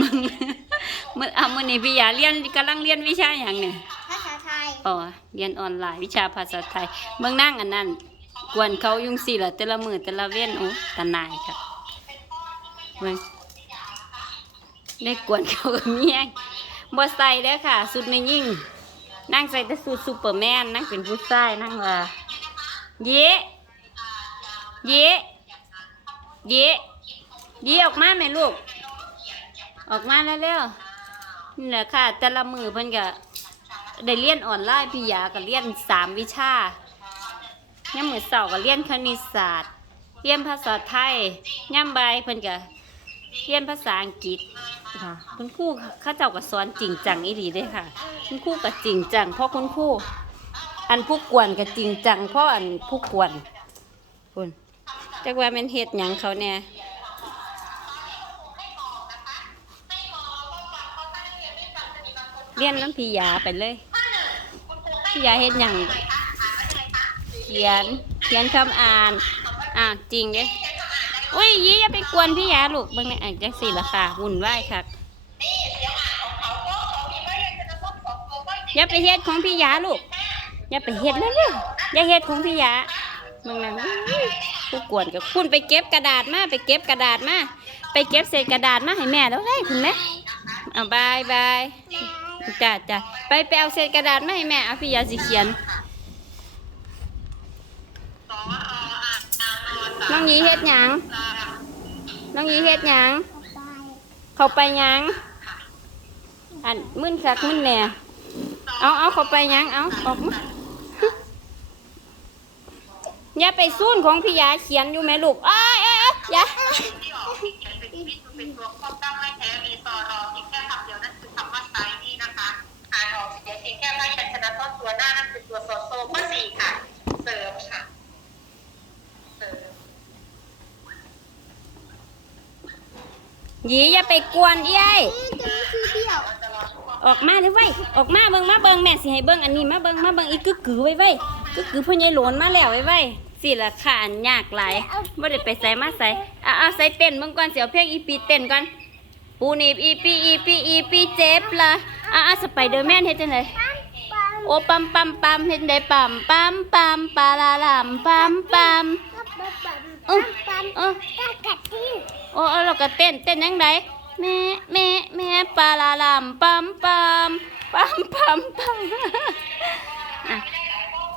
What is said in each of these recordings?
มึงมึงเอามื้อนี้พี่ยาเรียนกำลังเรียนวิชาหยังเนี่ยภาษาไทยอ๋อเรียนออนไลน์วิชาภาษาไทยเบิ่งนั่งอันนั้น กวนเขายุ่งสิล่ะแต่ละมื้อแต่ละเว้นโอ้ตาหนายค่ะเบิ่งได้กวนเขาก็มีแฮงบ่ใส่เด้อค่ะ สุดในยิ่ง นั่งใส่แต่สุดซูเปอร์แมนนั่งเป็นผู้ชายนั่งว่าเย้เย้เย้เย้ออกมาแม่ลูก ออกมาแล้วเร็วนี่แหละค่ะ แต่ละมือเพิ่นก็ได้เรียนออนไลน์พี่ยาก็เรียนสามวิชาย่ำมือเสาร์ก็เรียนคณิตศาสตร์ เรียนภาษาไทยย่ำใบเพิ่นก็เรียนภาษาอังกฤษค่ะคุณครูข้าเจ้าก็สอนจริงจังอีหลีเด้อค่ะ คุณครูก็จริงจังเพราะคุณครูอันผู้กวนก็จริงจังเพราะอันผู้กวนคุณจักว่าแม่นเฮ็ดหยังเขาแน่ เรียนน้ำพียาไปเลย พี่ยาเฮ็ดหยังเขียน เขียนคำอ่าน อะจริงเด้อุ้ยยี่อย่าไปกวนพี่ยาลูกเบางในอ่านจักสี่ละค่ะวุ่นวายค่ะอย่าไปเฮ็ดของพี่ยาลูก อย่าไปเฮ็ดแล้วเร็วอย่าเฮ็ดของพี่ยาเบางนั้นผู้กวนกับคุณไปเก็บกระดาษมาไปเก็บกระดาษมาไปเก็บเศษกระดาษมาให้แม่แล้วได้คุณแม่เอาบายบาย จ้าจ้าไปไปเอาเศษกระดาษมาให้แม่อาพี่ยาสิเขียนน้องยีเฮ็ดหยังน้องยีเฮ็ดหยังเขาไปหยังอันมึนคักมึนแหน่เอาเอาเขาไปหยังเอาออกมาอย่าไปซูนของพี่ยาเขียนอยู่แม่ลูกอ้ยเอ้ยเอ้ยอย่าเป็นตัวควบตั้งไม่แท้มีซอรอเพียงแค่ ตัวหน้านั่นคือตัวโซโซข้อสี่ค่ะ เสริมค่ะ เสริมยีอย่าไปกวนเอ้ยนี่จะมีสีเดียออกมาเลยไว้ออกมาเบิ่งมาเบิ่งแม่สิให้เบิ่งอันนี้มาเบิ่งมาเบิ่งอีกกึกกือไว้ไว้กึกกือพ่อใหญ่หลนมาแล้วไว้ไว้สิละค่ะอันยากหลายบ่ได้ไปใส่มาใส่อะเอาใส่เต้นเบิ่งก่อนสิเอาเพลงอีปีเต้นก่อนปูนีบอีปีอีปีอีปีเจ็บละอะอะสไปเดอร์แมนเฮ็ดจังได โอ้ปั๊มปั๊มปั๊มเฮ็ดได้ปั๊มปั๊มปั๊มปาลาลามปั๊มปั๊มปั๊มปั๊มเออกะกัดที่โอ้เอาเราก็เต้นเต้นยังไงแม่แม่แม่ปลาลาลามปั๊มปั๊มปั๊มปั๊มปั๊มอะ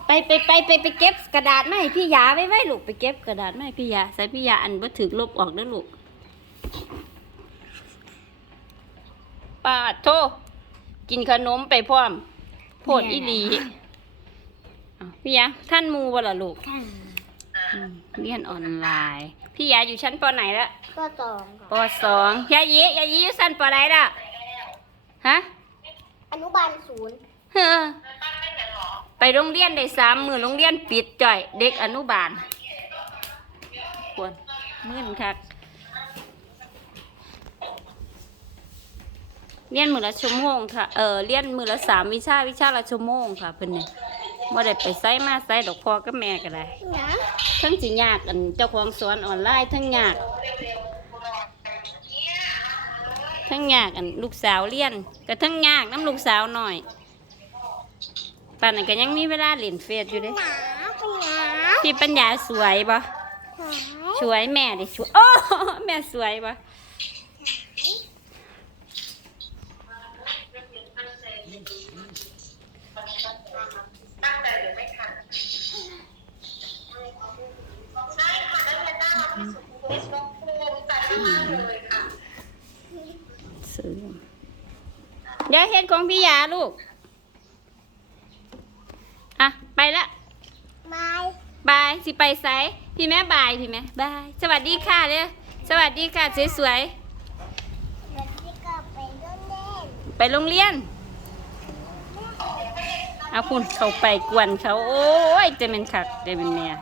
ไปไปไปไปไปเก็บกระดาษมาให้พี่ยาไว้ไว้ลูกไปเก็บกระดาษมาให้พี่ยาใส่พี่ยาอันบ่ถึกลบออกเด้อลูกป้าโทกินขนมไปพร้อม โพดอีหลีอ้าวพี่ยาท่านหมูบ่ล่ะลูกอืมเรียนออนไลน์ พี่ยาอยู่ชั้นปไหนละก็สองปสองยายียายีอยู่สั้นปอไหนล่ะฮะอนุบาลศูนย์เฮ้อไปโรงเรียนได้สามมือโรงเรียนปิดจ่อย เด็กอนุบาลควรมื่นคัก เรียนมือละชั่วโมงค่ะ เออเรียนมือละสามวิชาวิชาละชั่วโมงค่ะเพิ่นเนี่ยว่าได้ไปไซมาไซดอกพ่อกับแม่ก็ได้นะทั้งสิยากอันเจ้าของสอนออนไลน์ทั้งยาก ทั้งยากอันลูกสาวเรียนก็ทั้งยากน้ำลูกสาวหน่อยป่านนั้นก็ยังมีเวลาเล่นเฟซอยู่เด้หนาเป็นหนาพี่ปัญญาสวยปะหนาสวยแม่ดิสวยโอ้แม่สวยปะ ตั้งใจหรือไม่ทันใช่ค่ะได้ เลยหน้าเราที่สุดภูมิภูมิใจมากๆเลยค่ะซื้อเดี๋ยวเฮ็ดของพี่ยาลูก อะ ไปละไม้บายสิไปไสพี่แม่บายพี่แม่บาย สวัสดีค่ะเร็วสวัสดีค่ะสวยแล้วที่ก็ไปเล่นเล่นๆไปโรงเรียน เอาคุณเขาไปกวนเขา โอ้ยจะเป็นคักจะเป็นเมีย